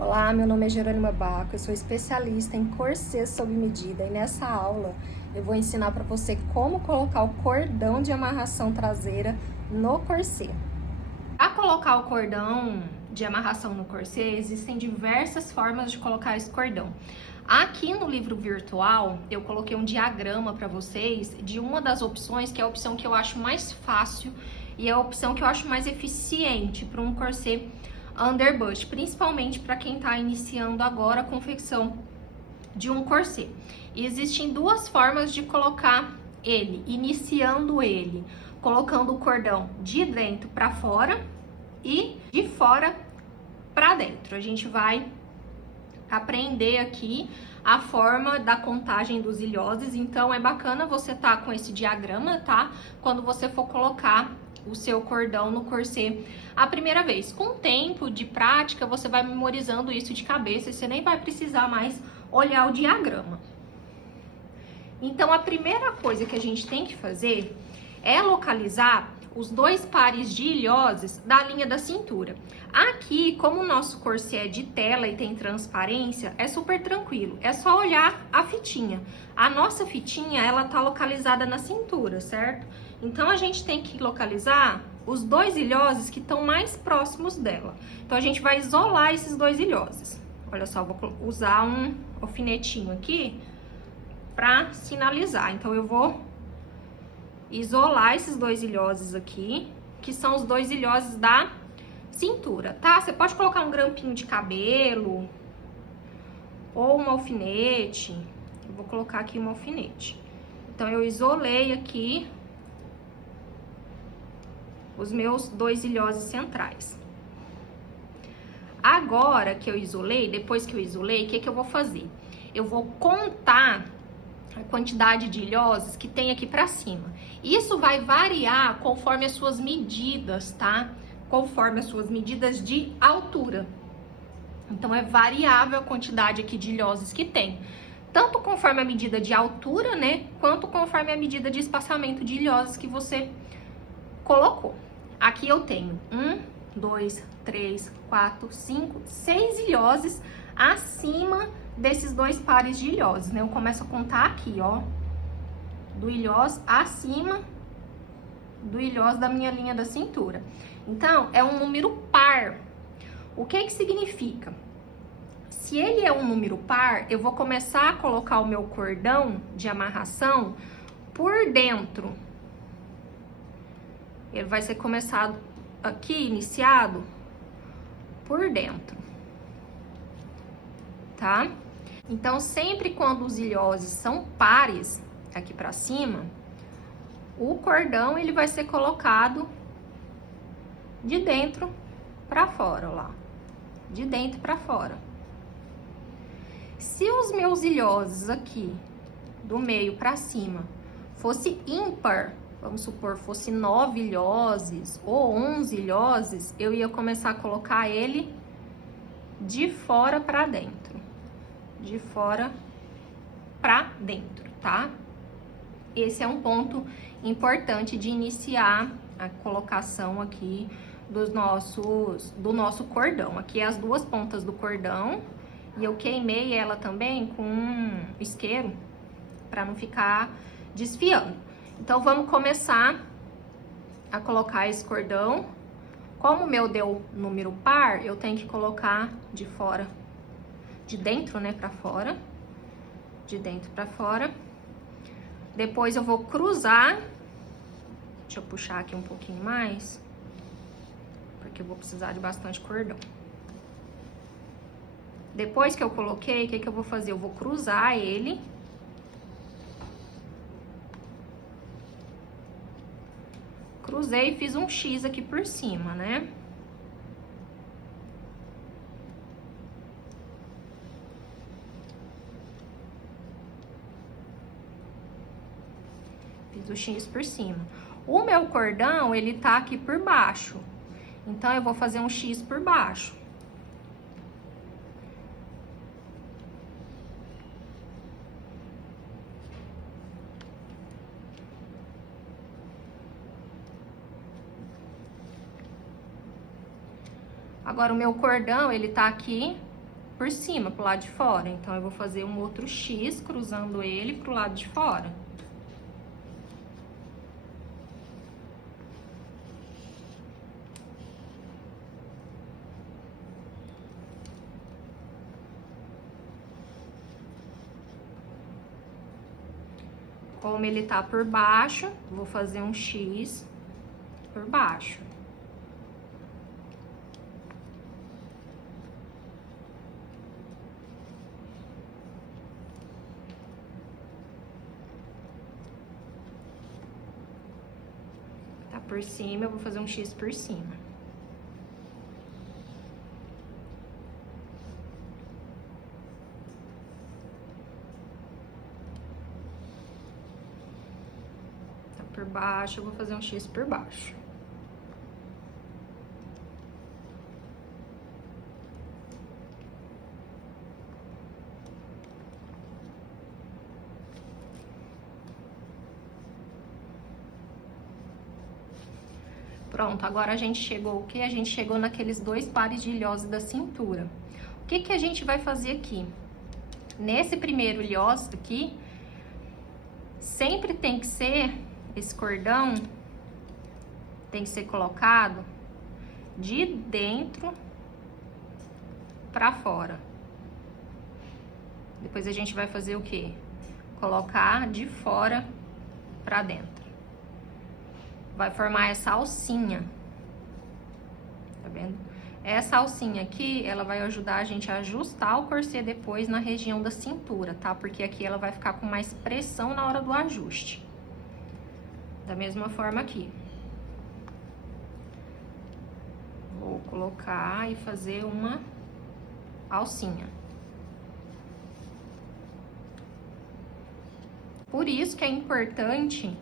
Olá, meu nome é Jerônima Baco, eu sou especialista em corset sob medida e nessa aula eu vou ensinar para você como colocar o cordão de amarração traseira no corset. Para colocar o cordão de amarração no corset, existem diversas formas de colocar esse cordão. Aqui no livro virtual, eu coloquei um diagrama para vocês de uma das opções, que é a opção que eu acho mais fácil e é a opção que eu acho mais eficiente para um corset underbust, principalmente para quem está iniciando agora a confecção de um corset. E existem duas formas de colocar ele, iniciando ele, colocando o cordão de dentro para fora e de fora para dentro. A gente vai aprender aqui a forma da contagem dos ilhoses, então é bacana você tá com esse diagrama, tá? Quando você for colocar o seu cordão no corset a primeira vez. Com o tempo de prática, você vai memorizando isso de cabeça e você nem vai precisar mais olhar o diagrama. Então, a primeira coisa que a gente tem que fazer é localizar os dois pares de ilhoses da linha da cintura. Aqui, como o nosso corset é de tela e tem transparência, é super tranquilo. É só olhar a fitinha. A nossa fitinha, ela tá localizada na cintura, certo? Então, a gente tem que localizar os dois ilhoses que estão mais próximos dela. Então, a gente vai isolar esses dois ilhoses. Olha só, vou usar um alfinetinho aqui para sinalizar. Então, eu vou isolar esses dois ilhoses aqui, que são os dois ilhoses da cintura, tá? Você pode colocar um grampinho de cabelo ou um alfinete. Eu vou colocar aqui um alfinete. Então, eu isolei aqui os meus dois ilhoses centrais. Agora que eu isolei, depois que eu isolei, o que eu vou fazer? Eu vou contar a quantidade de ilhoses que tem aqui pra cima. Isso vai variar conforme as suas medidas, tá? Conforme as suas medidas de altura. Então, é variável a quantidade aqui de ilhoses que tem. Tanto conforme a medida de altura, né? Quanto conforme a medida de espaçamento de ilhoses que você colocou. Aqui eu tenho 1, 2, 3, 4, 5, 6 ilhoses acima desses dois pares de ilhoses, né? Eu começo a contar aqui, ó, do ilhós acima do ilhós da minha linha da cintura. Então, é um número par. O que significa? Se ele é um número par, eu vou começar a colocar o meu cordão de amarração por dentro. Ele vai ser começado aqui, iniciado por dentro, tá? Então, sempre quando os ilhoses são pares, aqui pra cima, o cordão, ele vai ser colocado de dentro pra fora, ó lá. De dentro pra fora. Se os meus ilhoses aqui, do meio pra cima, fosse ímpar, vamos supor, fosse 9 ilhoses ou 11 ilhoses, eu ia começar a colocar ele de fora pra dentro. De fora pra dentro, tá? Esse é um ponto importante de iniciar a colocação aqui do nosso cordão. Aqui é as duas pontas do cordão e eu queimei ela também com um isqueiro para não ficar desfiando. Então, vamos começar a colocar esse cordão. Como o meu deu número par, eu tenho que colocar de fora, de dentro, né, pra fora. De dentro pra fora. Depois eu vou cruzar. Deixa eu puxar aqui um pouquinho mais, porque eu vou precisar de bastante cordão. Depois que eu coloquei, o que eu vou fazer? Eu vou cruzar ele. Cruzei e fiz um X aqui por cima, né? Fiz o X por cima. O meu cordão, ele tá aqui por baixo. Então, eu vou fazer um X por baixo. Agora, o meu cordão, ele tá aqui por cima, pro lado de fora. Então, eu vou fazer um outro X, cruzando ele pro lado de fora. Como ele tá por baixo, vou fazer um X por baixo. Tá por cima, eu vou fazer um X por cima. Por baixo, eu vou fazer um X por baixo. Pronto, agora a gente chegou o quê? A gente chegou naqueles 2 pares de ilhose da cintura. O que que a gente vai fazer aqui? Nesse primeiro ilhose aqui, sempre tem que ser, esse cordão tem que ser colocado de dentro pra fora. Depois a gente vai fazer o quê? Colocar de fora pra dentro. Vai formar essa alcinha, tá vendo? Essa alcinha aqui, ela vai ajudar a gente a ajustar o corset depois na região da cintura, tá? Porque aqui ela vai ficar com mais pressão na hora do ajuste. Da mesma forma aqui. Vou colocar e fazer uma alcinha. Por isso que é importante,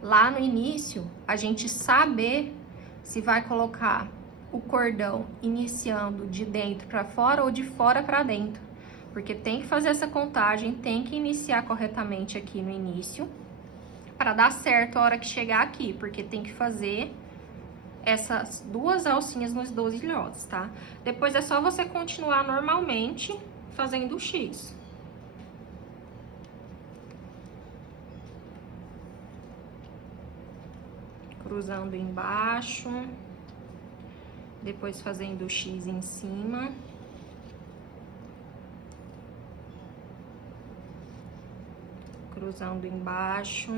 lá no início, a gente saber se vai colocar o cordão iniciando de dentro para fora ou de fora para dentro. Porque tem que fazer essa contagem, tem que iniciar corretamente aqui no início, para dar certo a hora que chegar aqui, porque tem que fazer essas 2 alcinhas nos 12 ilhotes, tá? Depois é só você continuar normalmente fazendo o X. Cruzando embaixo, depois fazendo o X em cima. Cruzando embaixo.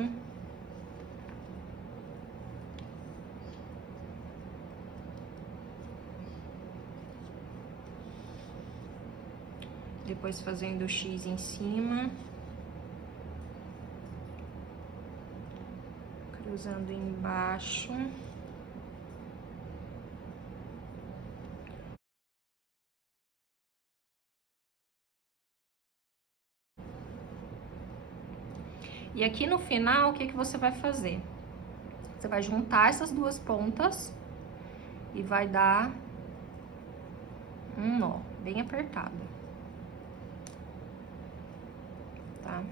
Depois fazendo o X em cima. Cruzando embaixo. E aqui no final, o que que você vai fazer? Você vai juntar essas 2 pontas e vai dar um nó bem apertado. Tá?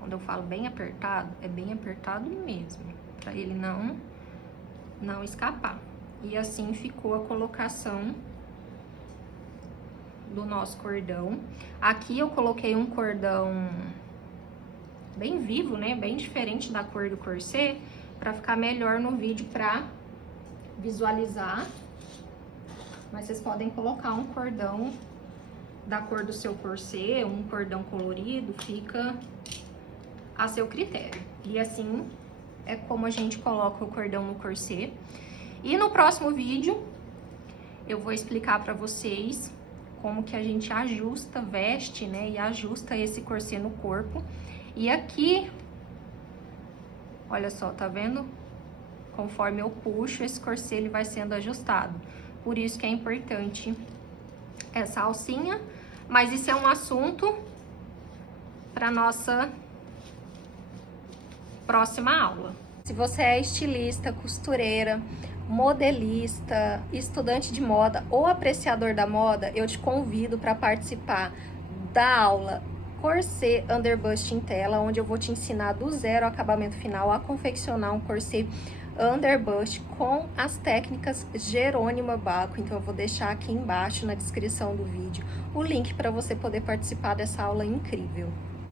Quando eu falo bem apertado, é bem apertado mesmo, pra ele não escapar. E assim ficou a colocação do nosso cordão. Aqui eu coloquei um cordão bem vivo, né? Bem diferente da cor do corset, pra ficar melhor no vídeo pra visualizar. Mas vocês podem colocar um cordão da cor do seu corset, um cordão colorido, fica a seu critério. E assim é como a gente coloca o cordão no corset. E no próximo vídeo eu vou explicar pra vocês como que a gente ajusta, veste, né, e ajusta esse corset no corpo. E aqui, olha só, tá vendo? Conforme eu puxo, esse corset ele vai sendo ajustado. Por isso que é importante essa alcinha, mas isso é um assunto para nossa próxima aula. Se você é estilista, costureira, modelista, estudante de moda ou apreciador da moda, eu te convido para participar da aula Corset Underbust em Tela, onde eu vou te ensinar do zero ao acabamento final a confeccionar um corset underbust com as técnicas Jerônimo Baco. Então eu vou deixar aqui embaixo na descrição do vídeo o link para você poder participar dessa aula incrível.